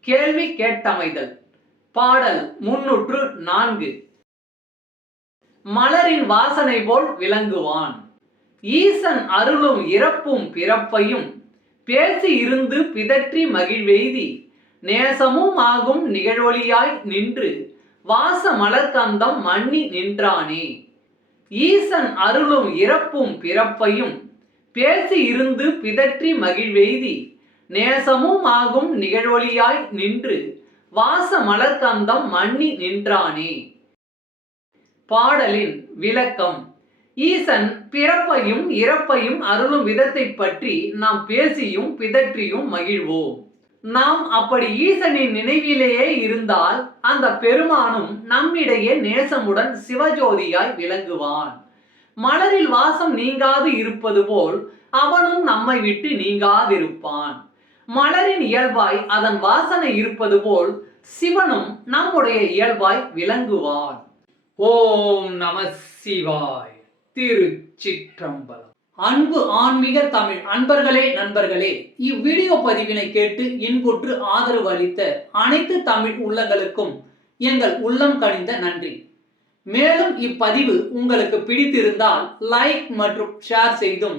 கேள்வி கேட்டமைதல். பாடல் முன்னூற்று நான்கு. மலரின் வாசனை போல் விளங்குவான். ஈசன் அருளும் இறப்பும் பிறப்பையும் பேசி இருந்து பிதற்றி மகிழ்வெய்தி நேசமும் ஆகும் நிகழ்வொலியாய் நின்று வாச மலர்கந்தம் மன்னி நின்றானே. ஈசன் அருளும் இறப்பும் பிறப்பையும் பேசி இருந்து பிதற்றி மகிழ்வெய்தி நேசமும் ஆகும் நிகழ்வொளியாய் நின்று வாச மலர்கந்தம் மன்னி நின்றானே. பாடலின் விளக்கம். ஈசன் பிறப்பையும் இறப்பையும் அருளும் விதத்தை பற்றி நாம் பேசியும் பிதற்றியும் மகிழ்வோம். நாம் அப்படி ஈசனின் நினைவிலேயே இருந்தால் அந்த பெருமானும் நம்மிடையே நேசமுடன் சிவஜோதியாய் விளங்குவான். மலரில் வாசம் நீங்காது இருப்பது போல் அவனும் நம்மை விட்டு நீங்காதிருப்பான். மலரின் இயல்பாய் அதன் வாசனை இருப்பது போல் சிவனும் நம்முடைய இயல்பாய் விளங்குவான் ஓம் நம சிவாய் திருச்சிற்றம்பலம். அன்பு ஆன்மீக தமிழ் அன்பர்களே நண்பர்களே இவ்வீடியோ பதிவினை கேட்டு இன்புற்று ஆதரவு அளித்த அனைத்து தமிழ் உள்ளங்களுக்கும் எங்கள் உள்ளம் கனிந்த நன்றி. மேலும் இப்பதிவு உங்களுக்கு பிடித்திருந்தால் லைக் மற்றும் ஷேர் செய்தும்